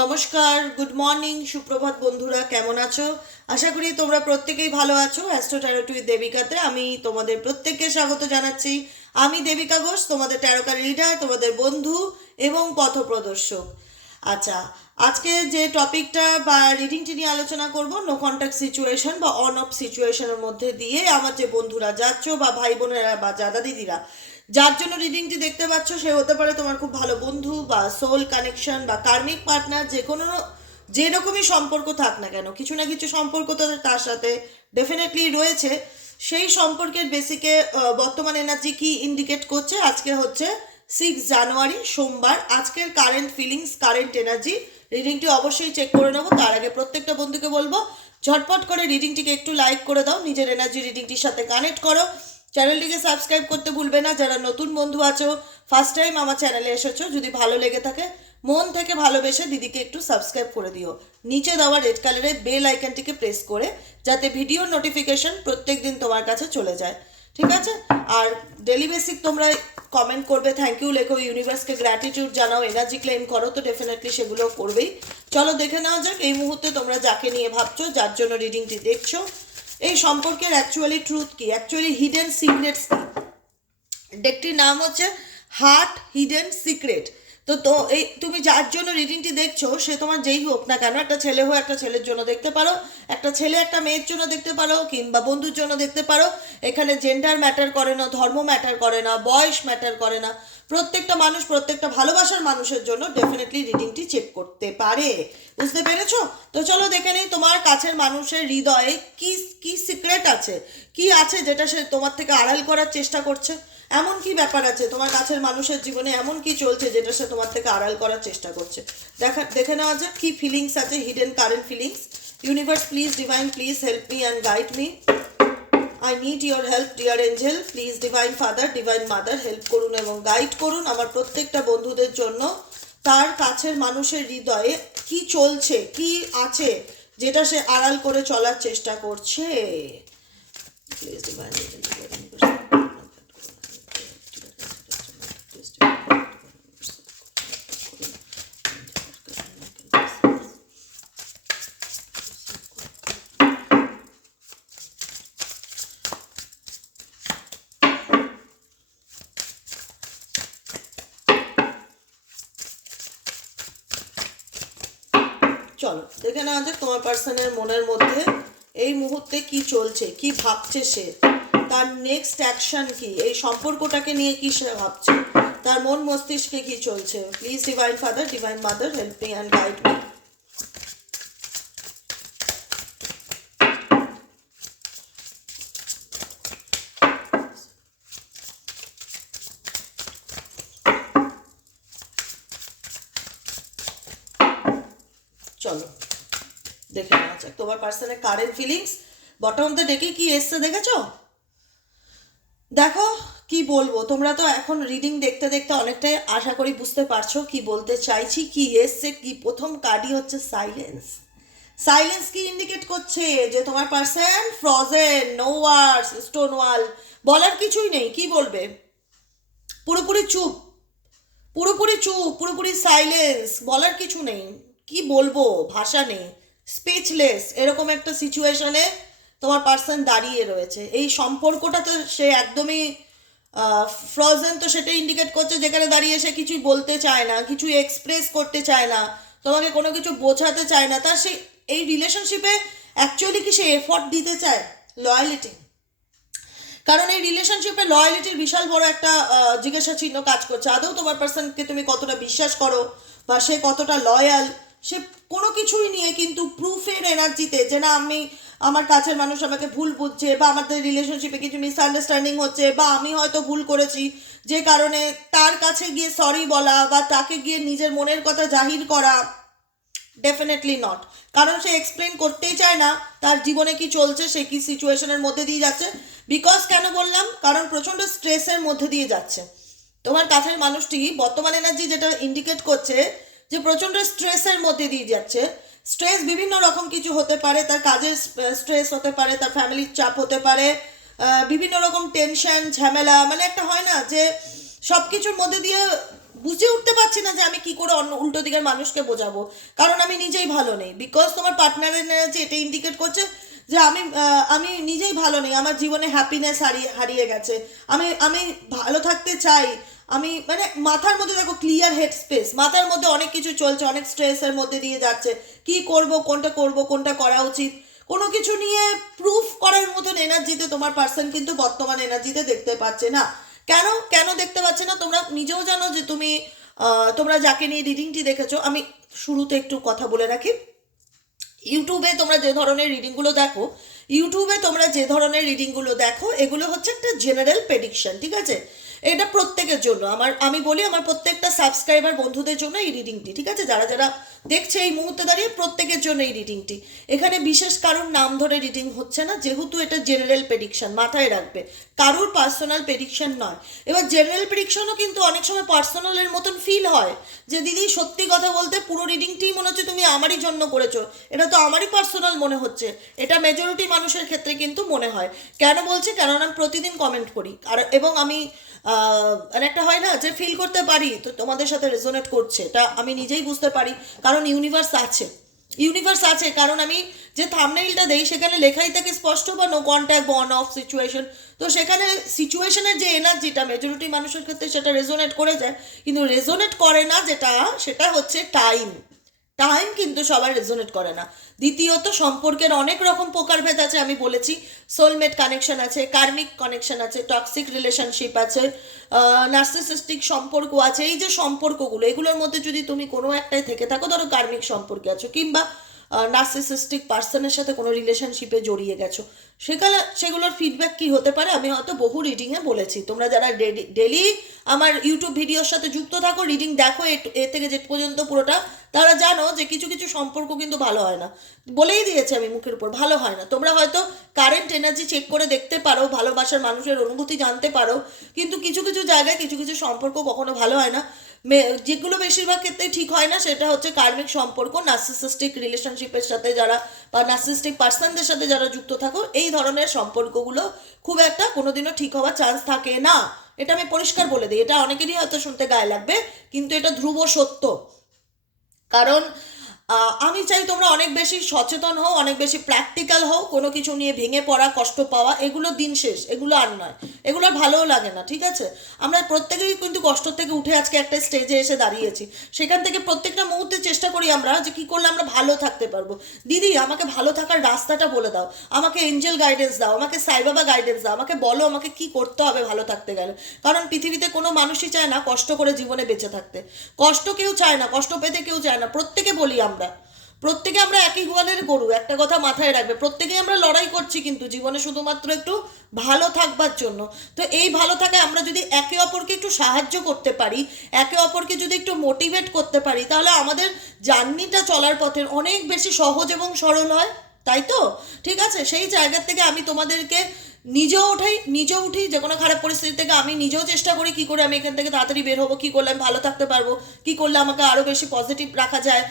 নমস্কার good morning সুপ্রভাত বন্ধুরা, কেমন আছো? আশা করি তোমরা প্রত্যেকেই ভালো আছো অ্যাস্ট্রো ট্যারোটুই দেবিকাতে। আমি তোমাদের প্রত্যেককে স্বাগত জানাচ্ছি। আমি দেবিকা ঘোষ, তোমাদের ট্যারোকার লিডার তোমাদের বন্ধু এবং পথপ্রদর্শক। আচ্ছা আজকে যে টপিকটা বা রিডিংটি নিয়ে আলোচনা করব নো কন্ট্যাক্ট সিচুয়েশন বা অন অফ সিচুয়েশনের মধ্যে দিয়ে আমার যে বন্ধুরা যাচ্ছ বা ভাই বোনেরা বা দাদা দিদিরা যার জন্য রিডিংটি দেখতে পাচ্ছ, সে হতে পারে তোমার খুব ভালো বন্ধু বা সোল কানেকশন বা কার্মিক পার্টনার যে কোনো যে রকমই সম্পর্ক থাক না কেন, কিছু না কিছু সম্পর্ক তো তার সাথে ডেফিনেটলি রয়েছে। সেই সম্পর্কের বেসিকে বর্তমান এনার্জি কি ইন্ডিকেট করছে? আজকে হচ্ছে সিক্স জানুয়ারি, সোমবার। আজকের কারেন্ট ফিলিংস কারেন্ট এনার্জি রিডিংটি অবশ্যই চেক করে নেব। তার আগে প্রত্যেকটা বন্ধুকে বলব, ঝটপট করে রিডিংটিকে একটু লাইক করে দাও। নিজের এনার্জি রিডিংটির সাথে কানেক্ট করো। চ্যানেলটিকে সাবস্ক্রাইব করতে ভুলবে না। যারা নতুন বন্ধু আছো ফার্স্ট টাইম আমার চ্যানেলে এসেছ, যদি ভালো লেগে থাকে, মন থেকে ভালোবেসে দিদিকে একটু সাবস্ক্রাইব করে দিও। নিচে দেওয়া রেড কালারের বেল আইকনটিকে প্রেস করে, যাতে ভিডিও নোটিফিকেশন প্রত্যেক দিন তোমার কাছে চলে যায়। ঠিক আছে? আর ডেলি বেসিক তোমরা কমেন্ট করবে থ্যাংক ইউ লেখো ইউনিভার্সকে গ্র্যাটিটিউড জানাও এনার্জি ক্লেম করো, তো ডেফিনেটলি সেগুলো করবেই। চলো দেখে নেওয়া যাক, এই মুহূর্তে তোমরা যাকে নিয়ে ভাবছ, যার জন্য রিডিংটি দেখছ এই সম্পর্কের অ্যাকচুয়ালি ট্রুথ কি? অ্যাকচুয়ালি হিডেন সিক্রেটস কি? ডেকটির নাম হচ্ছে হার্ট হিডেন সিক্রেট তো তো, এই তুমি যার জন্য রিডিংটি দেখছ, সে তোমার যেই হোক না কেন, একটা ছেলে হোক, একটা ছেলের জন্য দেখতে পারো, একটা ছেলে, একটা মেয়ের জন্য দেখতে পারো, কিংবা বন্ধুর জন্য দেখতে পারো, এখানে জেন্ডার ম্যাটার করে না, ধর্ম ম্যাটার করে না, বয়স ম্যাটার করে না। প্রত্যেকটা মানুষ, প্রত্যেকটা ভালোবাসার মানুষের জন্য ডেফিনেটলি রিডিংটি চেক করতে পারে। বুঝতে পেরেছ? তো চলো দেখে নেই তোমার কাছের মানুষের হৃদয়ে কি কি সিক্রেট আছে? কি আছে যেটা সে তোমার থেকে আড়াল করার চেষ্টা করছে? এমন কি ব্যাপার আছে? তোমার কাছের মানুষের জীবনে এমন কি চলছে যেটা সে তোমার থেকে আড়াল করার চেষ্টা করছে? দেখা, দেখে নেওয়া যাক কি ফিলিংস আছে hidden current feelings universe please divine please help me and guide me I need your help dear angel please divine father divine mother help করুন এবং গাইড করুন আমার প্রত্যেকটা বন্ধুদের জন্য। তার কাছের মানুষের হৃদয়ে কি চলছে, কি আছে যেটা সে আড়াল করে চলার চেষ্টা করছে? প্লিজ ডিভাইন নেওয়া যাক তোমার পার্সনের মনের মধ্যে এই মুহূর্তে কি চলছে, কি ভাবছে সে? তার নেক্সট অ্যাকশন কি? এই সম্পর্কটাকে নিয়ে কি সে ভাবছে? তার মন মস্তিষ্কে কি চলছে? Please divine father divine mother help and guide me চলো, দেখে নেওয়া যাক। তোমার পার্সনের current feelings bottom of the ডেকে কি এসছে দেখেছ? দেখো, কি বলব, তোমরা তো এখন রিডিং দেখতে দেখতে অনেকটাই আশা করি বুঝতে পারছ কি বলতে চাইছি, কি এসছে, কি প্রথম কার্ডই হচ্ছে সাইলেন্স সাইলেন্স কি ইন্ডিকেট করছে? যে তোমার person frozen no words stone wall বলার কিছুই নেই, কি বলবে? পুরোপুরি চুপ পুরোপুরি চুপ, পুরোপুরি সাইলেন্স বলার কিছু নেই। কি বলব? ভাষা নেই। স্পিচলেস এরকম একটা সিচুয়েশনে তোমার পার্সন দাঁড়িয়ে রয়েছে। এই সম্পর্কটা তো সে একদমই ফ্রোজেন তো সেটা ইন্ডিকেট করছে, যেখানে দাঁড়িয়ে সে কিছুই বলতে চায় না কিছু এক্সপ্রেস করতে চায় না, তোমাকে কোনো কিছু বোঝাতে চায় না। তার সে, এই রিলেশনশিপে অ্যাকচুয়ালি কি সে এফোর্ট দিতে চায়? লয়ালিটি কারণ এই রিলেশনশিপে লয়ালিটির বিশাল বড় একটা জিজ্ঞাসা চিহ্ন কাজ করছে। আদৌ তোমার পার্সনকে তুমি কতটা বিশ্বাস করো? বা সে কতটা লয়াল সে কোনো কিছুই নিয়ে কিন্তু প্রুফের এনার্জিতে যে না, আমি আমার কাছের মানুষ আমাকে ভুল বুঝছে বা আমাদের রিলেশনশিপে কিছু মিসআন্ডারস্ট্যান্ডিং হচ্ছে বা আমি হয়তো ভুল করেছি, যে কারণে তার কাছে গিয়ে সরি বলা বা তাকে গিয়ে নিজের মনের কথা জাহির করা ডেফিনেটলি নট কারণ সে এক্সপ্লেন করতেই চায় না, তার জীবনে কি চলছে, সে কি সিচুয়েশনের মধ্যে দিয়ে যাচ্ছে। বিকজ কেন বললাম? কারণ প্রচণ্ড স্ট্রেসের মধ্যে দিয়ে যাচ্ছে। তোমার কাছের মানুষটি বর্তমান এনার্জি যেটা ইন্ডিকেট করছে যে প্রচণ্ড স্ট্রেসের মধ্যে দিয়ে যাচ্ছে। স্ট্রেস বিভিন্ন রকম কিছু হতে পারে, তার কাজের স্ট্রেস হতে পারে, তার ফ্যামিলির চাপ হতে পারে বিভিন্ন রকম টেনশন ঝামেলা মানে একটা হয় না যে সব কিছুর মধ্যে দিয়ে বুঝে উঠতে পারছি না যে আমি কি করে অন্য উল্টো দিকের মানুষকে বোঝাবো। কারণ আমি নিজেই ভালো নেই। বিকজ তোমার পার্টনারের এনার্জি এটা ইন্ডিকেট করছে যে আমি আমি নিজেই ভালো নেই। আমার জীবনে হ্যাপিনেস হারিয়ে হারিয়ে গেছে। আমি আমি ভালো থাকতে চাই। আমি মানে মাথার মধ্যে দেখো ক্লিয়ার হেড স্পেস মাথার মধ্যে অনেক কিছু চলছে, অনেক স্ট্রেসের মধ্যে দিয়ে যাচ্ছে। কি করব, কোনটা করব, কোনটা করা উচিত? কোনো কিছু নিয়ে প্রুফ করার মতন এনার্জিতে তোমার পার্সন কিন্তু বর্তমান এনার্জিতে দেখতে পাচ্ছে না। কেন? কেন দেখতে পাচ্ছে না? তোমরা নিজেও জানো যে তুমি তোমরা যাকে নিয়ে রিডিংটি দেখেছ, আমি শুরুতে একটু কথা বলে রাখি। ইউটিউবে তোমরা যে ধরনের রিডিংগুলো দেখো ইউটিউবে তোমরা যে ধরনের রিডিংগুলো দেখো, এগুলো হচ্ছে একটা জেনারেল প্রেডিকশন ঠিক আছে? এটা প্রত্যেকের জন্য। আমার, আমি বলি আমার প্রত্যেকটা সাবস্ক্রাইবার বন্ধুদের জন্য এই রিডিংটি ঠিক আছে? যারা যারা দেখছে এই মুহূর্তে দাঁড়িয়ে প্রত্যেকের জন্য এই রিডিংটি এখানে বিশেষ কারোর নাম ধরে রিডিং হচ্ছে না, যেহেতু এটা জেনারেল প্রেডিকশন মাথায় রাখবে। কারোর পার্সোনাল প্রেডিকশন নয়। এবার জেনারেল প্রেডিকশনও কিন্তু অনেক সময় পার্সোনালের মতন ফিল হয়। যে দিদি, সত্যি কথা বলতে পুরো রিডিংটিই মনে হচ্ছে তুমি আমারই জন্য করেছ। এটা তো আমারই পার্সোনাল মনে হচ্ছে। এটা মেজরিটি মানুষের ক্ষেত্রে কিন্তু মনে হয়। কেন বলছে? কারণ আমি প্রতিদিন কমেন্ট করি। আর, এবং আমি আর একটা হয় না যে ফিল করতে পারি, তো তোমাদের সাথে রেজোনেট করছে। এটা আমি নিজেই বুঝতে পারি, কারণ ইউনিভার্স আছে। ইউনিভার্স আছে, কারণ আমি যে থামনেইলটা দেই, সেখানে লেখাই থাকে স্পষ্ট বা নো কন্ট্যাক্ট বা অন অফ সিচুয়েশন তো সেখানে সিচুয়েশনের যে এনার্জিটা মেজরিটি মানুষের ক্ষেত্রে সেটা রেজোনেট করে যায়, কিন্তু রেজোনেট করে না যেটা, সেটা হচ্ছে টাইম টাইম কিন্তু সবার রেজোনেট করে না। দ্বিতীয়ত, সম্পর্কের অনেক রকম প্রকারভেদ আছে, আমি বলেছি। সোলমেট কানেকশন আছে কার্মিক কানেকশন আছে টক্সিক রিলেশনশিপ আছে নার্সিসিস্টিক সম্পর্ক আছে। এই যে সম্পর্কগুলো, এগুলোর মধ্যে যদি তুমি কোনো একটাই থেকে থাকো, ধরো কার্মিক সম্পর্কে আছো, কিংবা নার্সিসিস্টিক পার্সনের সাথে কোনো রিলেশনশিপে জড়িয়ে গেছো। সেখানে সেগুলোর ফিডব্যাক কি হতে পারে? আমি হয়তো বহু রিডিংয়ে বলেছি। তোমরা যারা ডেলি আমার ইউটিউব ভিডিওর সাথে যুক্ত থাকো রিডিং দেখো, এ- থেকে যে পর্যন্ত পুরোটা, তারা জানো যে কিছু কিছু সম্পর্ক কিন্তু ভালো হয় না। বলেই দিয়েছে আমি মুখের উপর, ভালো হয় না। তোমরা হয়তো কারেন্ট এনার্জি চেক করে দেখতে পারো, ভালোবাসার মানুষের অনুভূতি জানতে পারো, কিন্তু কিছু কিছু জায়গায় কিছু কিছু সম্পর্ক কখনো ভালো হয় না। যেগুলো বেশিরভাগ ক্ষেত্রে ঠিক হয় না, সেটা হচ্ছে কার্মিক সম্পর্ক নার্সিসিস্টিক রিলেশনশিপের সাথে যারা বা নার্সিস্টিক পার্সনদের সাথে যারা যুক্ত থাকো, এই ধরনের সম্পর্কগুলো খুব একটা কোনোদিনও ঠিক হওয়ার চান্স থাকে না। এটা আমি পরিষ্কার বলে দিই, এটা অনেকেরই হয়তো শুনতে গায়ে লাগবে, কিন্তু এটা ধ্রুব সত্য। কারণ আমি চাই তোমরা অনেক বেশি সচেতন হও, অনেক বেশি প্র্যাকটিক্যাল হও, কোনো কিছু নিয়ে ভেঙে পড়া, কষ্ট পাওয়া, এগুলো দিন শেষ, এগুলো আর নয়। এগুলো ভালোও লাগে না, ঠিক আছে? আমরা প্রত্যেকেই কিন্তু কষ্ট থেকে উঠে আজকে একটা স্টেজে এসে দাঁড়িয়েছি। সেখান থেকে প্রত্যেকটা মুহূর্তে চেষ্টা করি আমরা যে কী করলে আমরা ভালো থাকতে পারব। দিদি, আমাকে ভালো থাকার রাস্তাটা বলে দাও। আমাকে এঞ্জেল গাইডেন্স দাও, আমাকে সাইবাবা গাইডেন্স দাও, আমাকে বলো আমাকে কি করতে হবে ভালো থাকতে গেলে। কারণ পৃথিবীতে কোনো মানুষই চায় না কষ্ট করে জীবনে বেঁচে থাকতে। কষ্ট কেউ চায় না, কষ্ট পেতে কেউ চায় না। প্রত্যেকে বলি আমরা প্রত্যেকে আমরা একই গোয়ালের গরু, একটা কথা মাথায় রাখবে। প্রত্যেকেই আমরা লড়াই করছি কিন্তু, জীবনে শুধুমাত্র একটু ভালো থাকবার জন্য। তো এই ভালো থাকায় আমরা যদি একে অপরকে একটু সাহায্য করতে পারি, একে অপরকে যদি একটু মোটিভেট করতে পারি, তাহলে আমাদের জার্নিটা চলার পথের অনেক বেশি সহজ এবং সরল হয়। তাই তো? ঠিক আছে? সেই জায়গা থেকে আমি তোমাদেরকে নিজেও ওঠাই, নিজেও উঠি, যে কোনো খারাপ পরিস্থিতি থেকে আমি নিজেও চেষ্টা করি কি করে আমি এখান থেকে তাড়াতাড়ি বের হব, কি করলে আমি ভালো থাকতে পারব, কি করলে আমাকে আরও বেশি পজিটিভ রাখা যায়।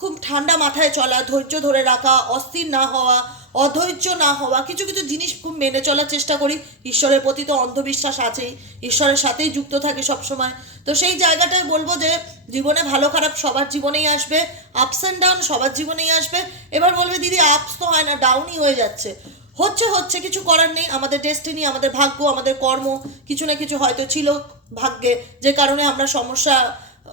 খুব ঠান্ডা মাথায় চলা, ধৈর্য ধরে রাখা, অস্থির না হওয়া, অধৈর্য না হওয়া, কিছু কিছু জিনিস খুব মেনে চলার চেষ্টা করি। ঈশ্বরের প্রতি তো অন্ধবিশ্বাস আছেই, ঈশ্বরের সাথেই যুক্ত থাকে সবসময়। তো সেই জায়গাটায় বলব যে, জীবনে ভালো খারাপ সবার জীবনেই আসবে আপস অ্যান্ড ডাউন সবার জীবনেই আসবে। এবার বলবে, দিদি আপস তো হয় না ডাউনই হয়ে যাচ্ছে। হচ্ছে হচ্ছে, কিছু করার নেই। আমাদের ডেস্টিনি আমাদের ভাগ্য, আমাদের কর্ম, কিছু না কিছু হয়তো ছিল ভাগ্যে। যে কারণে আমরা সমস্যা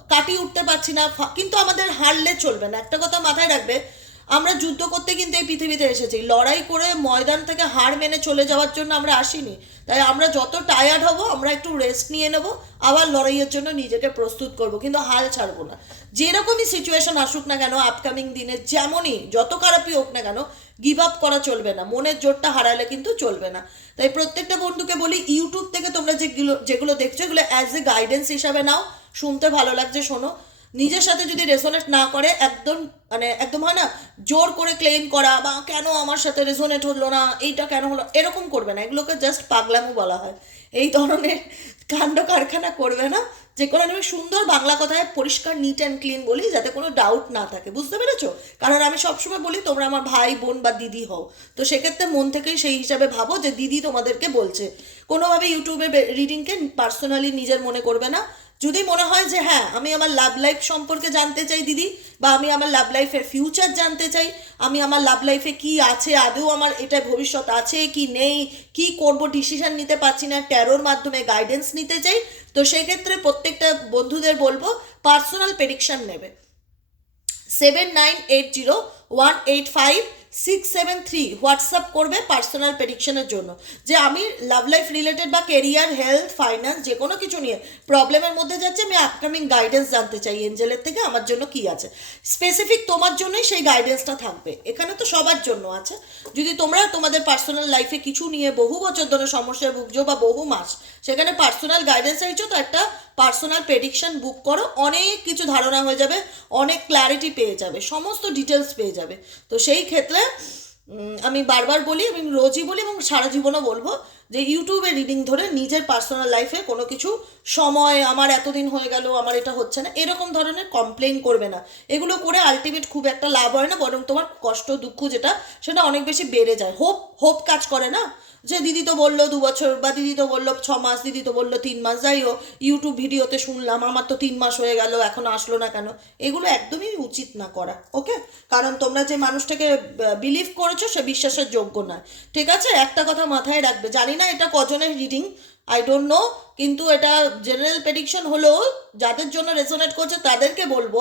কাটিয়ে উঠতে পারছি না। কিন্তু আমাদের হারলে চলবে না। একটা কথা মাথায় রাখবে আমরা যুদ্ধ করতে কিন্তু এই পৃথিবীতে এসেছি। লড়াই করে ময়দান থেকে হার মেনে চলে যাওয়ার জন্য আমরা আসিনি। তাই আমরা যত টায়ার্ড হব, আমরা একটু রেস্ট নিয়ে নেব, আবার লড়াইয়ের জন্য নিজেকে প্রস্তুত করব। কিন্তু হাল ছাড়বো না। যেরকমই সিচুয়েশন আসুক না কেন আপকামিং দিনে যেমনই, যত খারাপই হোক না কেন গিভ আপ করা চলবে না। মনের জোরটা হারালে কিন্তু চলবে না। তাই প্রত্যেকটা বন্ধুকে বলি ইউটিউব থেকে তোমরা যেগুলো যেগুলো দেখছ, এগুলো অ্যাজ এ গাইডেন্স হিসাবে নাও। শুনতে ভালো লাগছে, শোনো। নিজের সাথে যদি রেজোনেট না করে, একদম মানে একদম হয় না, জোর করে ক্লেম করা বা কেন আমার সাথে রেজোনেট হলো না, এইটা কেন হলো, এরকম করবে না। এগুলোকে জাস্ট পাগলামো বলা হয়। এই ধরনের কাণ্ড কারখানা করবে না। যে কোনো আমি সুন্দর বাংলা কথায় পরিষ্কার নিট অ্যান্ড ক্লিন বলি, যাতে কোনো ডাউট না থাকে। বুঝতে পেরেছ? কারণ আমি সবসময় বলি, তোমরা আমার ভাই, বোন বা দিদি হও। তো সেক্ষেত্রে মন থেকেই সেই হিসাবে ভাবো যে দিদি তোমাদেরকে বলছে। কোনোভাবে ইউটিউবে রিডিংকে পার্সোনালি নিজের মনে করবে না। যদি মনে হয় যে হ্যাঁ আমি আমার লাভ লাইফ সম্পর্কে জানতে চাই দিদি, বা আমি আমার লাভ লাইফের ফিউচার জানতে চাই, আমি আমার লাভ লাইফে কি আছে, আদৌ আমার এটা ভবিষ্যৎ আছে কি নেই, কি করব ডিসিশন নিতে পারছি না ট্যারোর মাধ্যমে গাইডেন্স নিতে চাই, তো সেই ক্ষেত্রে প্রত্যেকটা বন্ধুদের বলব পার্সোনাল প্রেডিকশন নেবে। Seven nine eight zero one eight five six seven three WhatsApp করবে পার্সোনাল প্রেডিকশনের জন্য। যে আমি লাভ লাইফ রিলেটেড বা কেরিয়ার হেলথ ফাইন্যান্স যে কোনো কিছু নিয়ে প্রবলেমের মধ্যে যাচ্ছে, আমি আপকামিং গাইডেন্স জানতে চাই এঞ্জেলের থেকে আমার জন্য কি আছে। স্পেসিফিক তোমার জন্যই সেই গাইডেন্সটা থাকবে। এখানে তো সবার জন্য আছে। যদি তোমরা তোমাদের পার্সোনাল লাইফে কিছু নিয়ে বহু বছর ধরে সমস্যায় ভুগছো বা বহু মাস, সেখানে পার্সোনাল গাইডেন্স চাইছো তো একটা পার্সোনাল প্রেডিকশন বুক করো। অনেক কিছু ধারণা হয়ে যাবে, অনেক ক্ল্যারিটি পেয়ে যাবে, সমস্ত ডিটেলস পেয়ে যাবে। তো সেই ক্ষেত্রে আমি বারবার বলি আমি রোজই বলি এবং সারা জীবনও বলব যে ইউটিউবে রিডিং ধরে নিজের পার্সোনাল লাইফে কোনো কিছু, সময়, আমার এতদিন হয়ে গেল, আমার এটা হচ্ছে না, এরকম ধরনের কমপ্লেন করবে না। এগুলো করে আলটিমেট খুব একটা লাভ হয় না, বরং তোমার কষ্ট, দুঃখ যেটা, সেটা অনেক বেশি বেড়ে যায়। হোপ হোপ কাজ করে না? যে দিদি তো বলল দু বছর, বা দিদি তো বলল ছ মাস, দিদি তো বলল তিন মাস, যাই হোক ইউটিউব ভিডিওতে শুনলাম, আমার তো তিন মাস হয়ে গেল, এখনও আসলো না কেন? এগুলো একদমই উচিত না করা, ওকে? কারণ তোমরা যে মানুষটাকে বিলিভ করেছ, সে বিশ্বাসের যোগ্য নয়। ঠিক আছে? একটা কথা মাথায় রাখবে, জানি না এটা কজনের রিডিং আই ডোন্ট নো কিন্তু এটা জেনারেল প্রেডিকশন হলেও যাদের জন্য রেজোনেট করছে তাদেরকে বলব,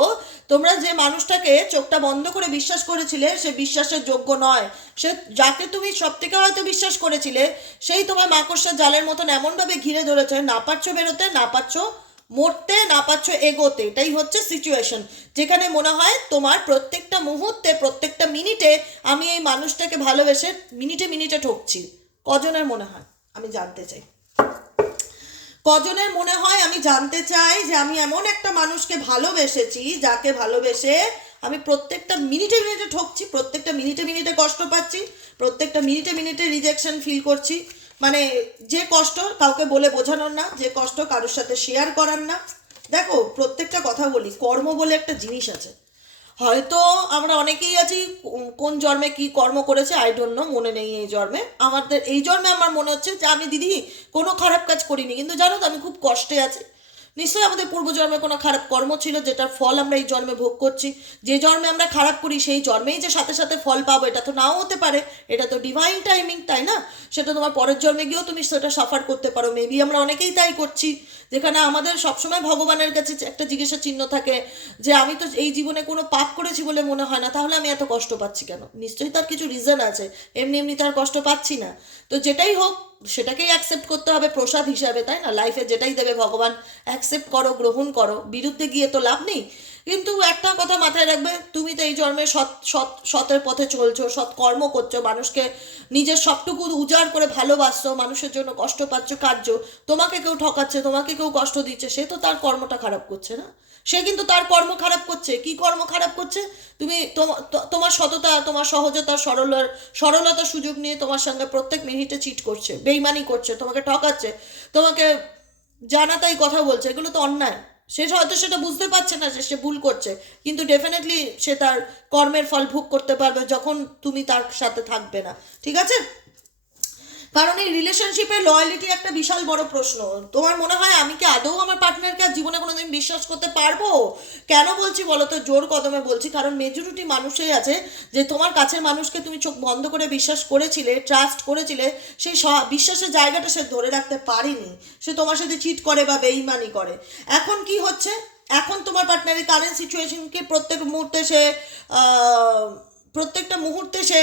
তোমরা যে মানুষটাকে চোখটা বন্ধ করে বিশ্বাস করেছিলে, সে বিশ্বাসের যোগ্য নয়। সে যাকে তুমি সব থেকে হয়তো বিশ্বাস করেছিলে, সেই তোমার মাকড়সার জালের মতন এমনভাবে ঘিরে ধরেছে, না পারছ বেরোতে, না পারছ মরতে, না পারছ এগোতে, এটাই হচ্ছে সিচুয়েশন যেখানে মনে হয় তোমার প্রত্যেকটা মুহূর্তে, প্রত্যেকটা মিনিটে আমি এই মানুষটাকে ভালোবেসে মিনিটে মিনিটে ঠকছি। কজনের মনে হয়? আমি জানতে চাই। কজনের মনে হয় আমি জানতে চাই যে আমি এমন একটা মানুষকে ভালোবেসেছি, যাকে ভালোবেসে আমি প্রত্যেকটা মিনিটে মিনিটে ঠকছি, প্রত্যেকটা মিনিটে মিনিটে কষ্ট পাচ্ছি, প্রত্যেকটা মিনিটে মিনিটে রিজেকশন ফিল করছি। মানে যে কষ্ট কাউকে বলে বোঝানোর না, যে কষ্ট কারোর সাথে শেয়ার করার না। দেখো, প্রত্যেকটা কথা বলি, কর্ম বলে একটা জিনিস আছে। হয়তো আমরা অনেকেই আছি, কোন- জন্মে কি কর্ম করেছে আই ডোন্ট নো মনে নেই এই জন্মে। আমাদের, এই জন্মে আমার মনে হচ্ছে যে আমি, দিদি, কোনো খারাপ কাজ করিনি। কিন্তু জানো তো, আমি খুব কষ্টে আছি। নিশ্চয়ই আমাদের পূর্বজন্মে কোনো খারাপ কর্ম ছিল, যেটার ফল আমরা এই জন্মে ভোগ করছি। যে জন্মে আমরা খারাপ করি, সেই জন্মেই যে সাথে সাথে ফল পাবো, এটা তো নাও হতে পারে। এটা তো ডিভাইন টাইমিং তাই না? সেটা তোমার পরের জন্মে গিয়েও তুমি সেটা সাফার করতে পারো। মেবি আমরা অনেকেই তাই করছি। যেখানে আমাদের সবসময় ভগবানের কাছে একটা জিজ্ঞাসা চিহ্ন থাকে যে আমি তো এই জীবনে কোনো পাপ করেছি বলে মনে হয় না, তাহলে আমি এত কষ্ট পাচ্ছি কেন? নিশ্চয়ই তার কিছু রিজন আছে, এমনি এমনি তার কষ্ট পাচ্ছি না। তো যেটাই হোক, সেটাকেই অ্যাকসেপ্ট করতে হবে প্রসাদ হিসাবে, তাই না? লাইফে যেটাই দেবে ভগবান অ্যাকসেপ্ট করো, গ্রহণ করো, বিরুদ্ধে গিয়ে তো লাভ নেই। কিন্তু একটা কথা মাথায় রাখবে, তুমি তো এই জন্মে সৎ সৎ, সতের পথে চলছো, সৎ কর্ম করছ, মানুষকে নিজের সবটুকু উজাড় করে ভালোবাসছো, মানুষের জন্য কষ্ট পাচ্ছ কার্য তোমাকে কেউ ঠকাচ্ছে, তোমাকে কেউ কষ্ট দিচ্ছে, সে তো তার কর্মটা খারাপ করছে না? সে কিন্তু তার কর্ম খারাপ করছে, কি কর্ম খারাপ করছে? তুমি তোমা- তোমার সততা, তোমার সহজতা, সরলার সরলতার সুযোগ নিয়ে তোমার সঙ্গে প্রত্যেক মিনিটে চিট করছে, বেইমানি করছে, তোমাকে ঠকাচ্ছে, তোমাকে জানাতাই কথা বলছে, এগুলো তো অন্যায়। সে হয়তো সেটা বুঝতে পারছে না যে সে ভুল করছে, কিন্তু ডেফিনেটলি সে তার কর্মের ফল ভোগ করতে পারবে যখন তুমি তার সাথে থাকবে না। ঠিক আছে? কারণ এই রিলেশনশিপে লয়ালিটি একটা বিশাল বড় প্রশ্ন। তোমার মনে হয় আমি কি আদৌ আমার পার্টনারকে আর জীবনে কোনোদিন বিশ্বাস করতে পারব? কেন বলছি বলো তো? জোর কদমে বলছি, কারণ মেজরিটি মানুষই আছে যে তোমার কাছের মানুষকে তুমি চোখ বন্ধ করে বিশ্বাস করেছিলে ট্রাস্ট করেছিলে সেই বিশ্বাসের জায়গাটা সে ধরে রাখতে পারেনি। সে তোমার সাথে চিট করে বা বেইমানি করে। এখন কি হচ্ছে? এখন তোমার পার্টনারের কারেন্ট সিচুয়েশনকে প্রত্যেক মুহূর্তে সে প্রত্যেকটা মুহূর্তে সে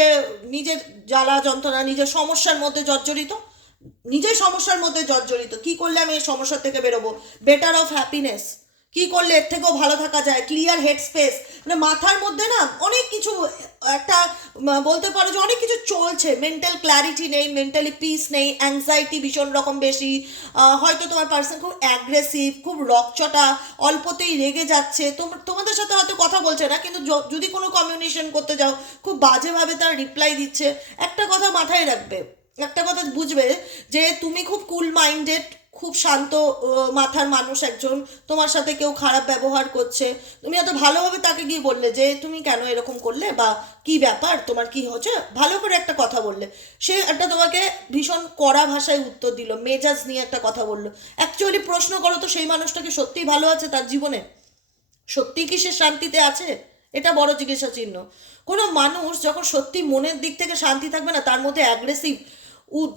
নিজের জ্বালা যন্ত্রণা, নিজের সমস্যার মধ্যে জর্জরিত, নিজের সমস্যার মধ্যে জর্জরিত। কি করলে আমি এই সমস্যা থেকে বেরোবো? বেটার অফ হ্যাপিনেস কি করলে এর থেকেও ভালো থাকা যায়? ক্লিয়ার হেড স্পেস মানে মাথার মধ্যে না অনেক কিছু, একটা বলতে পারো যে অনেক কিছু চলছে। মেন্টাল ক্ল্যারিটি নেই মেন্টালি পিস নেই অ্যাংজাইটি ভীষণ রকম বেশি। হয়তো তোমার পার্সন খুব অ্যাগ্রেসিভ খুব রকচটা, অল্পতেই রেগে যাচ্ছে। তোম- তোমাদের সাথে হয়তো কথা বলছে না, কিন্তু যদি কোনো কমিউনিকেশন করতে যাও, খুব বাজেভাবে তার রিপ্লাই দিচ্ছে। একটা কথা মাথায় রাখবে, একটা কথা বুঝবে যে তুমি খুব কুল মাইন্ডেড খুব শান্ত মাথার মানুষ একজন। তোমার সাথে কেউ খারাপ ব্যবহার করছে। তুমি এত ভালোভাবে তাকে গিয়ে বললে যে, তুমি কেন এরকম করলে বা কি ব্যাপার? তোমার কি হচ্ছে? ভালো করে একটা কথা বললে। সে একটা তোমাকে ভীষণ কড়া ভাষায় উত্তর দিল, মেজাজ নিয়ে একটা কথা বলল। অ্যাকচুয়ালি প্রশ্ন করো তো, সেই মানুষটাকে সত্যিই ভালো আছে তার জীবনে? সত্যিই কি সে শান্তিতে আছে? এটা বড় জিজ্ঞাসা চিহ্ন কোনো মানুষ যখন সত্যি মনের দিক থেকে শান্তি থাকবে না, তার মধ্যে অ্যাগ্রেসিভ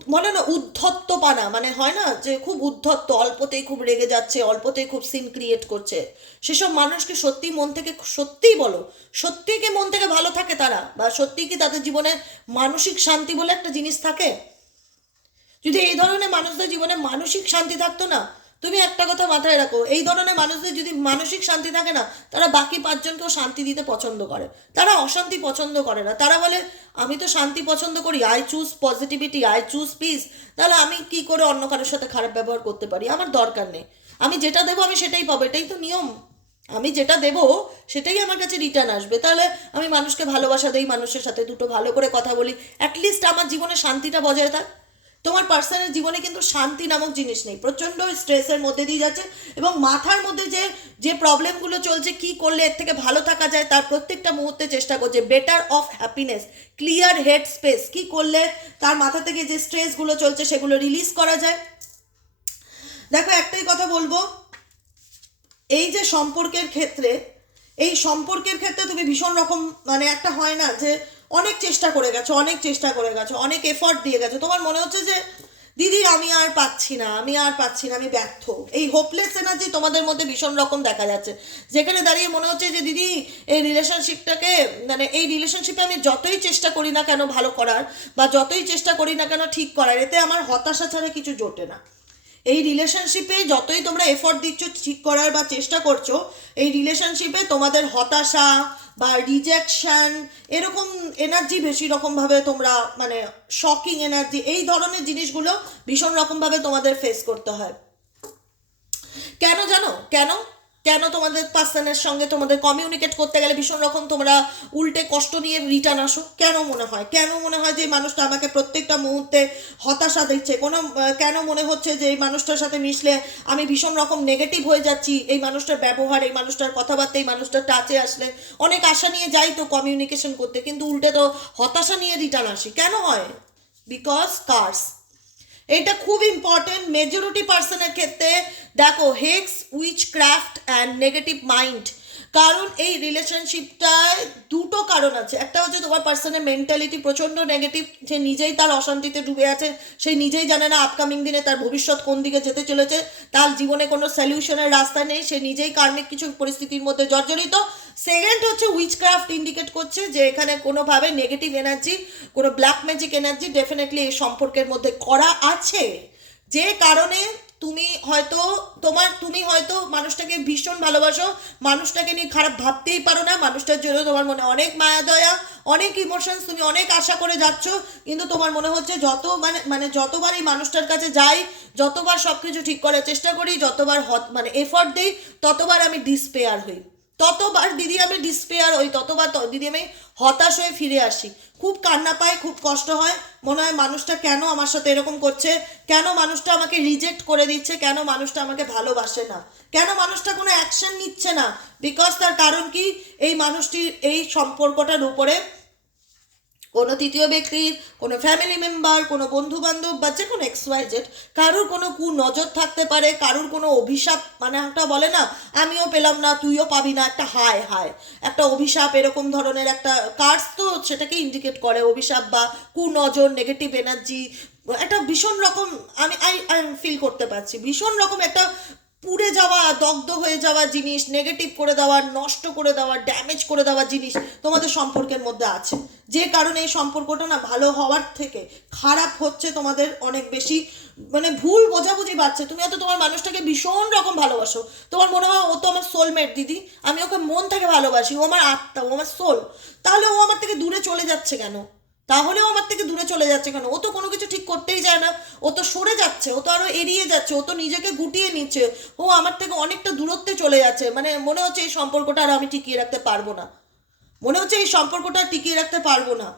বলে না উদ্ধত্ত পানা মানে হয় না যে খুব উদ্ধত্ত, অল্পতেই খুব রেগে যাচ্ছে, অল্পতেই খুব সিন ক্রিয়েট করছে। সেসব মানুষকে সত্যি মন থেকে সত্যিই বলো সত্যি কি মন থেকে ভালো থাকে তারা? বা সত্যিই কি তাদের জীবনে মানসিক শান্তি বলে একটা জিনিস থাকে? যদি এই ধরনের মানুষদের জীবনে মানসিক শান্তি থাকতো না তুমি একটা কথা মাথায় রাখো, এই ধরনের মানুষদের যদি মানসিক শান্তি থাকে না, তারা বাকি পাঁচজনকেও শান্তি দিতে পছন্দ করে। তারা অশান্তি পছন্দ করে না। তারা বলে, আমি তো শান্তি পছন্দ করি I choose positivity I choose peace তাহলে আমি কি করে অন্য কারোর সাথে খারাপ ব্যবহার করতে পারি? আমার দরকার নেই। আমি যেটা দেবো, আমি সেটাই পাবো। এটাই তো নিয়ম। আমি যেটা দেবো, সেটাই আমার কাছে রিটার্ন আসবে। তাহলে আমি মানুষকে ভালোবাসা দিই, মানুষের সাথে দুটো ভালো করে কথা বলি। অ্যাটলিস্ট আমার জীবনে শান্তিটা বজায় থাক। তোমার পার্সোনাল জীবনে কিন্তু শান্তি নামক জিনিস নেই। প্রচণ্ড স্ট্রেসের মধ্যে দিয়ে যাচ্ছে এবং মাথার মধ্যে যে যে প্রবলেমগুলো চলছে, কি করলে এর থেকে ভালো থাকা যায়, তার প্রত্যেকটা মুহূর্তে চেষ্টা করছে। Better off happiness clear head space কি করলে তার মাথা থেকে যে স্ট্রেসগুলো চলছে, সেগুলো রিলিজ করা যায়। দেখো, একটাই কথা বলব, এই যে সম্পর্কের ক্ষেত্রে, এই সম্পর্কের ক্ষেত্রে তুমি ভীষণ রকম মানে একটা হয় না যে অনেক চেষ্টা করে গেছো, অনেক চেষ্টা করে গেছো, অনেক এফর্ট দিয়ে গেছো। তোমার মনে হচ্ছে যে, দিদি, আমি আর পাচ্ছি না, আমি আর পাচ্ছি না, আমি ব্যর্থ। এই হোপলেস এনার্জি তোমাদের মধ্যে ভীষণ রকম দেখা যাচ্ছে। যেখানে দাঁড়িয়ে মনে হচ্ছে যে, দিদি, এই রিলেশনশিপটাকে মানে এই রিলেশনশিপে আমি যতই চেষ্টা করি না কেন ভালো করার, বা যতই চেষ্টা করি না কেন ঠিক করার, এতে আমার হতাশা ছাড়া কিছু জোটে না। এই রিলেশনশিপে যতই তোমরা এফোর্ট দিচ্ছ, ঠিক করার বা চেষ্টা করছ, এই রিলেশনশিপে তোমাদের হতাশা বা রিজেকশন এরকম এনার্জি বেশি রকমভাবে তোমরা মানে শকিং এনার্জি এই ধরনের জিনিসগুলো ভীষণ রকমভাবে তোমাদের ফেস করতে হয়। কেন জানো? কেন? কেন তোমাদের পার্সনের সঙ্গে তোমাদের কমিউনিকেট করতে গেলে ভীষণ রকম তোমরা উল্টে কষ্ট নিয়ে রিটার্ন আসো? কেন মনে হয়? কেন মনে হয় যে এই মানুষটা আমাকে প্রত্যেকটা মুহূর্তে হতাশা দিচ্ছে? কোনো কেন মনে হচ্ছে যে এই মানুষটার সাথে মিশলে আমি ভীষণ রকম নেগেটিভ হয়ে যাচ্ছি? এই মানুষটার ব্যবহার, এই মানুষটার কথাবার্তা, এই মানুষটার টাচে আসলে অনেক আশা নিয়ে যাই তো কমিউনিকেশন করতে, কিন্তু উল্টে তো হতাশা নিয়ে রিটার্ন আসি। কেন হয়? বিকজ কার্স এটা খুব ইম্পর্টেন্ট মেজরিটি পার্সনের ক্ষেত্রে দেখো hex witchcraft and negative mind কারণ এই রিলেশনশিপটায় দুটো কারণ আছে। একটা হচ্ছে তোমার পার্সনের মেন্টালিটি প্রচণ্ড নেগেটিভ সে নিজেই তার অশান্তিতে ডুবে আছে, সে নিজেই জানে না আপকামিং দিনে তার ভবিষ্যৎ কোন দিকে যেতে চলেছে, তার জীবনে কোনো সলিউশনের রাস্তা নেই, সে নিজেই কার্মিক কিছু পরিস্থিতির মধ্যে জর্জরিত। সেকেন্ড হচ্ছে উইচক্রাফট ইন্ডিকেট করছে যে এখানে কোনোভাবে নেগেটিভ এনার্জি কোনো ব্ল্যাক ম্যাজিক এনার্জি ডেফিনেটলি এই সম্পর্কের মধ্যে করা আছে। যে কারণে হয়তো তোমার, তুমি হয়তো মানুষটাকে ভীষণ ভালোবাসো, মানুষটাকে নিয়ে খারাপ ভাবতেই পারো না, মানুষটার জন্য তোমার মনে অনেক মায়া, দয়া, অনেক ইমোশনস তুমি অনেক আশা করে যাচ্ছ, কিন্তু তোমার মনে হচ্ছে যত মানে মানে যতবার এই মানুষটার কাছে যাই, যতবার সব কিছু ঠিক করার চেষ্টা করি, যতবার হত- মানে এফর্ট দিই, ততবার আমি ডিসপেয়ার হই। ততবার দিদি আমি ডিসপেয়ার হই, ততবার দিদি আমি হতাশ হয়ে ফিরে আসি। খুব কান্না পায়, খুব কষ্ট হয়। মনে হয় মানুষটা কেন আমার সাথে এরকম করছে? কেন মানুষটা আমাকে রিজেক্ট করে দিচ্ছে? কেন মানুষটা আমাকে ভালোবাসে না? কেন মানুষটা কোনো অ্যাকশন নিচ্ছে না? বিকজ তার কারণ কি? এই মানুষটির এই সম্পর্কটার উপরে কোনো তৃতীয় ব্যক্তির কোনো ফ্যামিলি মেম্বার কোনো বন্ধু বান্ধব বা যে কোনো এক্স ওয়াই জেড কারুর কোনো কু নজর থাকতে পারে, কারুর কোনো অভিশাপ মানে একটা বলে না, আমিও পেলাম না, তুইও পাবি না, একটা হায় হায়। একটা অভিশাপ, এরকম ধরনের একটা কার্স তো সেটাকে ইন্ডিকেট করে অভিশাপ বা কুনজর নেগেটিভ এনার্জি একটা ভীষণ রকম, আমি আই আই ফিল করতে পারছি। ভীষণ রকম একটা পুড়ে যাওয়া, দগ্ধ হয়ে যাওয়া জিনিস নেগেটিভ করে দেওয়া, নষ্ট করে দেওয়া ড্যামেজ করে দেওয়া জিনিস তোমাদের সম্পর্কের মধ্যে আছে। যে কারণে এই সম্পর্কটা না ভালো হওয়ার থেকে খারাপ হচ্ছে তোমাদের অনেক বেশি। মানে ভুল বোঝাবুঝি বাড়ছে। তুমি হয়তো তোমার মানুষটাকে ভীষণ রকম ভালোবাসো। তোমার মনে হয় ও তো আমার সোলমেট দিদি। আমি ওকে মন থেকে ভালোবাসি। ও আমার আত্মা, ও আমার সোল তাহলে ও আমার থেকে দূরে চলে যাচ্ছে কেন? তাহলে ও আমার থেকে দূরে চলে যাচ্ছে কেন? ও তো কোনো কিছু ঠিক করতেই যায় না। ও তো সরে যাচ্ছে, ও তো আরও এড়িয়ে যাচ্ছে, ও তো নিজেকে গুটিয়ে নিচ্ছে। ও আমার থেকে অনেকটা দূরত্বে চলে যাচ্ছে। মানে মনে হচ্ছে এই সম্পর্কটা আর আমি টিকিয়ে রাখতে পারব না। মনে হচ্ছে এই সম্পর্কটা টিকিয়ে রাখতে পারব না।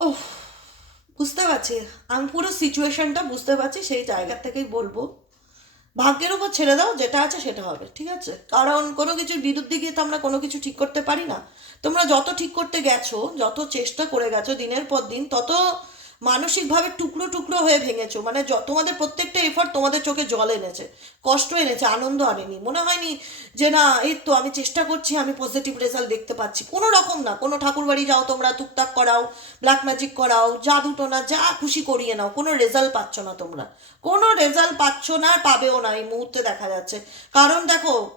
ওহ বুঝতে পারছি। আমি পুরো সিচুয়েশনটা বুঝতে পারছি, সেই জায়গা থেকেই বলব। ভাগ্যের উপর ছেড়ে দাও, যেটা আছে সেটা হবে, ঠিক আছে? কারণ কোনো কিছুর বিরুদ্ধে গিয়ে তো আমরা কোনো কিছু ঠিক করতে পারি না। তোমরা যত ঠিক করতে গেছো, যত চেষ্টা করে গেছো দিনের পর দিন, তত মানসিকভাবে টুকরো টুকরো হয়ে ভেঙেছো। মানে য- তোমাদের প্রত্যেকটা এফার্ট তোমাদের চোখে জল এনেছে, কষ্ট এনেছে, আনন্দ আনেনি। মনে হয়নি যে না, এই তো আমি চেষ্টা করছি, আমি পজিটিভ রেজাল্ট দেখতে পাচ্ছি। কোনো রকম না, কোনো ঠাকুর বাড়ি যাও তোমরা, টুকটাক করাও ব্ল্যাক ম্যাজিক করাও জাদু টোনা যা খুশি করিয়ে নাও, কোনো রেজাল্ট পাচ্ছ না তোমরা। কোনো রেজাল্ট পাচ্ছ না পাবেও না, এই মুহূর্তে দেখা যাচ্ছে। কারণ দেখো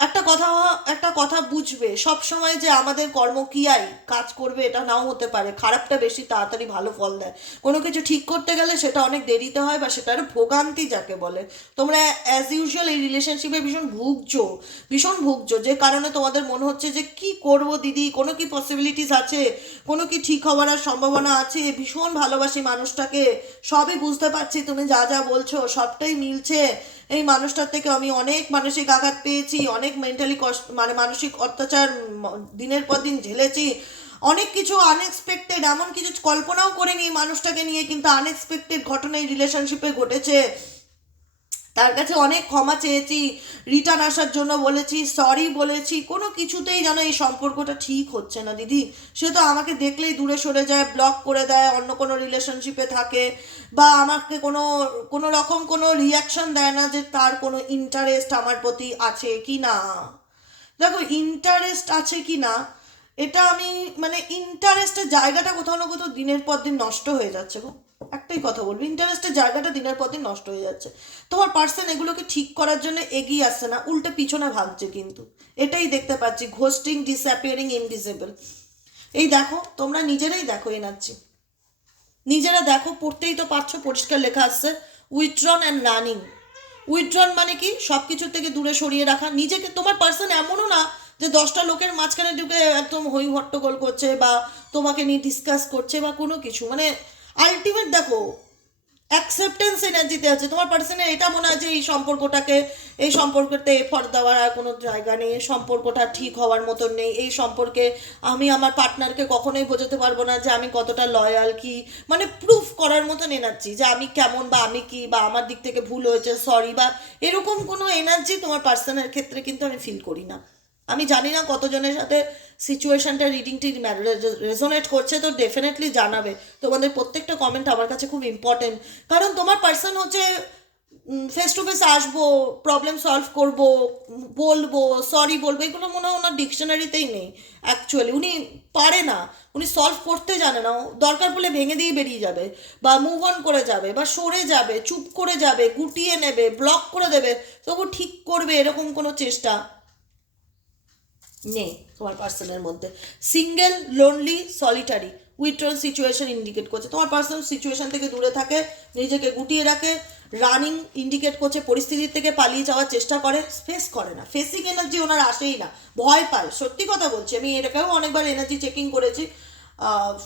একটা কথা একটা কথা বুঝবে সব সময় যে আমাদের কর্মক্রিয়াই কাজ করবে এটা নাও হতে পারে, খারাপটা বেশি তাড়াতাড়ি ভালো ফল দেয়। কোনো কিছু ঠিক করতে গেলে সেটা অনেক দেরিতে হয় বা সেটার ভোগান্তি যাকে বলে। তোমরা অ্যাজ ইউজুয়াল এই রিলেশনশিপে ভীষণ ভুগছো ভীষণ ভুগছো, যে কারণে তোমাদের মনে হচ্ছে যে কি করব দিদি, কোনো কি পসিবিলিটিস আছে, কোনো কি ঠিক হওয়ার সম্ভাবনা আছে? ভীষণ ভালোবাসি মানুষটাকে, সবই বুঝতে পারছি, তুমি যা যা বলছো সবটাই মিলছে। এই মানুষটার থেকে আমি অনেক মানসিক আঘাত পেয়েছি, অনেক মেন্টালি কষ্ট মানে মানসিক অত্যাচার দিনের পর দিন ঝেলেছি। অনেক কিছু আনএক্সপেক্টেড এমন কিছু কল্পনাও করিনি এই মানুষটাকে নিয়ে, কিন্তু আনএক্সপেক্টেড ঘটনা এই রিলেশনশিপে ঘটেছে। তার কাছে অনেক ক্ষমা চেয়েছি রিটার্ন আসার জন্য বলেছি সরি বলেছি, কোনো কিছুতেই যেন এই সম্পর্কটা ঠিক হচ্ছে না, দিদি। সে তো আমাকে দেখলেই দূরে সরে যায় ব্লক করে দেয়, অন্য কোনো রিলেশনশিপে থাকে, বা আমাকে কোনো কোনো রকম কোনো রিয়াকশন দেয় না যে তার কোনো ইন্টারেস্ট আমার প্রতি আছে কি না। দেখো ইন্টারেস্ট আছে কি না, এটা আমি মানে ইন্টারেস্টের জায়গাটা কোথাও না কোথাও দিনের পর দিন নষ্ট হয়ে যাচ্ছে গো। একটাই কথা বলব ইন্টারেস্টের জায়গাটা দিনের পর দিন নষ্ট হয়ে যাচ্ছে। তোমার পার্সন এগুলোকে ঠিক করার জন্য এগিয়ে আসছে না, উল্টে পিছনে ভাগছে কিন্তু। এটাই দেখতে পাচ্ছি ঘোস্টিং ডিসঅ্যাপিয়ারিং ইনভিজিবল এই দেখো, তোমরা নিজেরাই দেখো এনার্জি নিজেরা দেখো, পড়তেই তো পারছ, পরিষ্কার লেখা আসছে উইথড্রন অ্যান্ড রানিং উইথড্রন মানে কি? সব কিছুর থেকে দূরে সরিয়ে রাখা। নিজেকে, তোমার পার্সন এমনও না যে দশটা লোকের মাঝখানে ঢুকে একদম হই হট্টগোল করছে বা তোমাকে নিয়ে ডিসকাস করছে বা কোনো কিছু। মানে আলটিমেট দেখো অ্যাকসেপ্টেন্স এনার্জিতে আছে। তোমার পার্সনের এটা মনে যে এই সম্পর্কটাকে, এই সম্পর্কতে এফর্ট দেওয়ার আর কোনো জায়গা নেই, এই সম্পর্কটা ঠিক হওয়ার মতন নেই, এই সম্পর্কে আমি আমার পার্টনারকে কখনোই বোঝাতে পারব না যে আমি কতটা লয়াল কি মানে প্রুফ করার মতন এনার্জি যে আমি কেমন বা আমি কি বা আমার দিক থেকে ভুল হয়েছে সরি বা এরকম কোনো এনার্জি তোমার পার্সনের ক্ষেত্রে কিন্তু আমি ফিল করি না। আমি জানি না কতজনের সাথে সিচুয়েশনটা রিডিংটি রেজোনেট করছে, তো ডেফিনেটলি জানাবে। তোমাদের প্রত্যেকটা কমেন্ট আমার কাছে খুব ইম্পর্টেন্ট কারণ তোমার পার্সন হচ্ছে ফেস টু ফেস আসব প্রবলেম সলভ করব, বলব সরি বলব, এগুলো মনে হয় ওনার ডিকশনারিতেই নেই অ্যাকচুয়ালি উনি পারে না। উনি সলভ করতে জানে না। দরকার পড়লে ভেঙে দিয়ে বেরিয়ে যাবে, বা মুভ অন করে যাবে, বা সরে যাবে, চুপ করে যাবে, গুটিয়ে নেবে ব্লক করে দেবে, তবু ঠিক করবে এরকম কোনো চেষ্টা নেই তোমার পার্সনের মধ্যে। Single lonely solitary withdrawal situation indicate করছে। তোমার পার্সোনাল সিচুয়েশন থেকে দূরে থাকে, নিজেকে গুটিয়ে রাখে রানিং ইন্ডিকেট করছে পরিস্থিতির থেকে পালিয়ে যাওয়ার চেষ্টা করে ফেস করে না। ফেসিং এনার্জি ওনার আসেই না। ভয় পায়। সত্যি কথা বলছি, আমি এটাকেও অনেকবার এনার্জি চেকিং করেছি।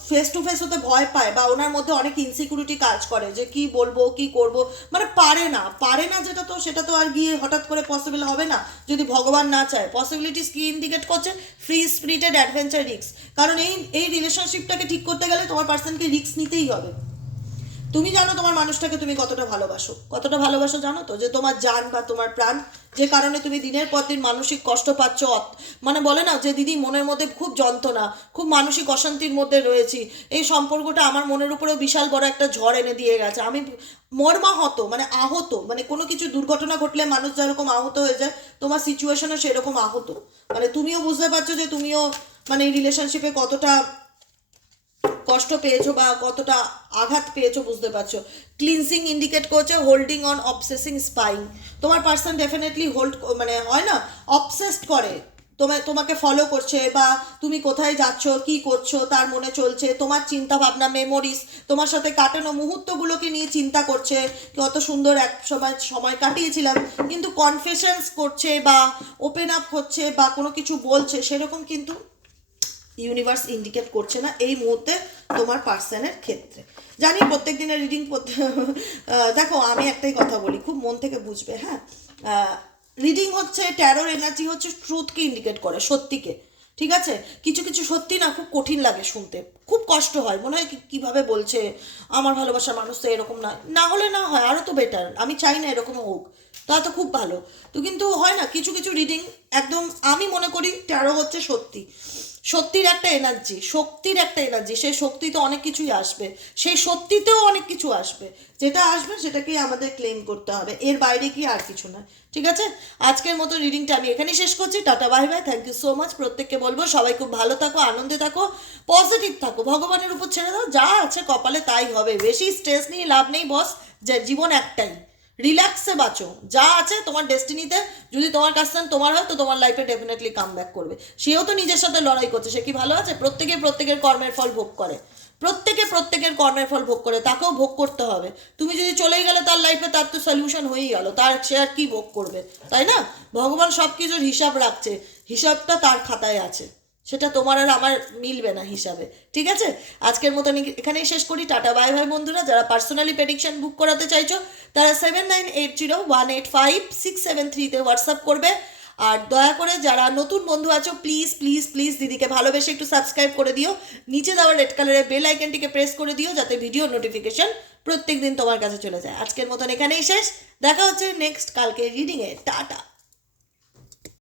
ফেস টু ফেস হতে ভয় পায় বা ওনার মধ্যে অনেক ইনসিকিউরিটি কাজ করে যে কি বলব, কি করব। মানে পারে না পারে না যেটা তো, সেটা তো আর গিয়ে হঠাৎ করে পসিবল হবে না। যদি ভগবান না চায় পসিবিলিটিস কি ইন্ডিকেট করছে? ফ্রি স্পিরিটেড অ্যাডভেঞ্চার রিক্স কারণ এই এই রিলেশনশিপটাকে ঠিক করতে গেলে তোমার পার্সনকে রিক্স নিতেই হবে। তুমি জানো তোমার মানুষটাকে তুমি কতটা ভালোবাসো। কতটা ভালোবাসো জানো তো? যে তোমার জান বা তোমার প্রাণ, যে কারণে তুমি দিনের পর দিন মানসিক কষ্ট পাচ্ছ মানে বলে না যে, দিদি, মনের মধ্যে খুব যন্ত্রণা, খুব মানসিক অশান্তির মধ্যে রয়েছি। এই সম্পর্কটা আমার মনের উপরেও বিশাল বড় একটা ঝড় এনে দিয়ে গেছে। আমি মর্মাহত মানে আহত মানে কোনো কিছু দুর্ঘটনা ঘটলে মানুষ যেরকম আহত হয়ে যায়, তোমার সিচুয়েশনও সেরকম আহত। মানে তুমিও বুঝতে পারছ যে তুমিও মানে এই রিলেশনশিপে কতটা কষ্ট পেয়েছ বা কতটা আঘাত পেয়েছ বুঝতে পারছ। ক্লিনসিং ইন্ডিকেট করছে হোল্ডিং অন অবসেসিং স্পাইং তোমার পার্সন ডেফিনেটলি হোল্ড মানে হয় না? অবসেসড করে। তোমায়, তোমাকে ফলো করছে বা তুমি কোথায় যাচ্ছ, কি করছ, তার মনে চলছে, তোমার চিন্তা ভাবনা মেমোরিজ তোমার সাথে কাটানো মুহূর্তগুলোকে নিয়ে চিন্তা করছে। কত সুন্দর এক সময় সময় কাটিয়েছিলাম, কিন্তু কনফেশনস করছে বা ওপেন আপ হচ্ছে বা কোনো কিছু বলছে, সেরকম কিন্তু ইউনিভার্স ইন্ডিকেট করছে না এই মুহূর্তে তোমার পার্সনের ক্ষেত্রে। জানি প্রত্যেক দিনের রিডিং দেখো, আমি একটাই কথা বলি, খুব মন থেকে বুঝবে হ্যাঁ? রিডিং হচ্ছে ট্যারোর এনার্জি হচ্ছে ট্রুথকে ইন্ডিকেট করে, সত্যিকে, ঠিক আছে? কিছু কিছু সত্যি না খুব কঠিন লাগে শুনতে, খুব কষ্ট হয়, মনে হয় কীভাবে বলছে, আমার ভালোবাসার মানুষ তো এরকম না না হলে না হয় আরও তো বেটার আমি চাই না এরকম হোক, তা তো খুব ভালো, তো কিন্তু হয় না, কিছু কিছু রিডিং একদম আমি মনে করি ট্যারো হচ্ছে সত্যি। সত্যির একটা এনার্জি শক্তির একটা এনার্জি সেই শক্তিতে অনেক কিছুই আসবে। সেই সত্যিতেও অনেক কিছু আসবে। যেটা আসবে সেটাকেই আমাদের ক্লেম করতে হবে। এর বাইরে কি আর কিছু না ঠিক আছে? আজকের মতো রিডিংটা আমি এখানেই শেষ করছি। Tata bye bye thank you so much প্রত্যেককে বলব, সবাই খুব ভালো থাকো, আনন্দে থাকো পজিটিভ থাকো। ভগবানের উপর ছেড়ে দাও, যা আছে কপালে তাই হবে। বেশি স্ট্রেস নিয়ে লাভ নেই বস যে জীবন একটাই। রিল্যাক্সে বাঁচো। যা আছে তোমার ডেস্টিনিতে যদি তোমার থেকে তোমার হয়, তো তোমার লাইফে ডেফিনেটলি কাম ব্যাক করবে। সেও তো নিজের সাথে লড়াই করছে, সে কি ভালো আছে? প্রত্যেকে প্রত্যেকের কর্মের ফল ভোগ করে। প্রত্যেকে প্রত্যেকের কর্মের ফল ভোগ করে, তাকেও ভোগ করতে হবে। তুমি যদি চলেই গেলে তার লাইফে তার তো সলিউশন হয়েই গেল। তার, সে আর কি ভোগ করবে? তাই না? ভগবান সব কিছুর হিসাব রাখছে। হিসাবটা তার খাতায় আছে। সেটা তোমার আর আমার মিলবে না হিসাবে, ঠিক আছে? আজকের মতন এখানেই শেষ করি, টাটা বাই বাই বন্ধুরা। যারা পার্সোনালি প্রেডিকশন বুক করাতে চাইছো, তারা seven nine eight zero one eight five six seven থ্রিতে হোয়াটসঅ্যাপ করবে। আর দয়া করে যারা নতুন বন্ধু আছো প্লিজ প্লিজ প্লিজ দিদিকে ভালোবেসে একটু সাবস্ক্রাইব করে দিও। নিচে দেওয়া রেড কালারের বেল আইকনটিকে প্রেস করে দিও, যাতে ভিডিও নোটিফিকেশন প্রত্যেক দিন তোমার কাছে চলে যায়। আজকের মতন এখানেই শেষ। দেখা হচ্ছে নেক্সট কালকে রিডিংয়ে টাটা।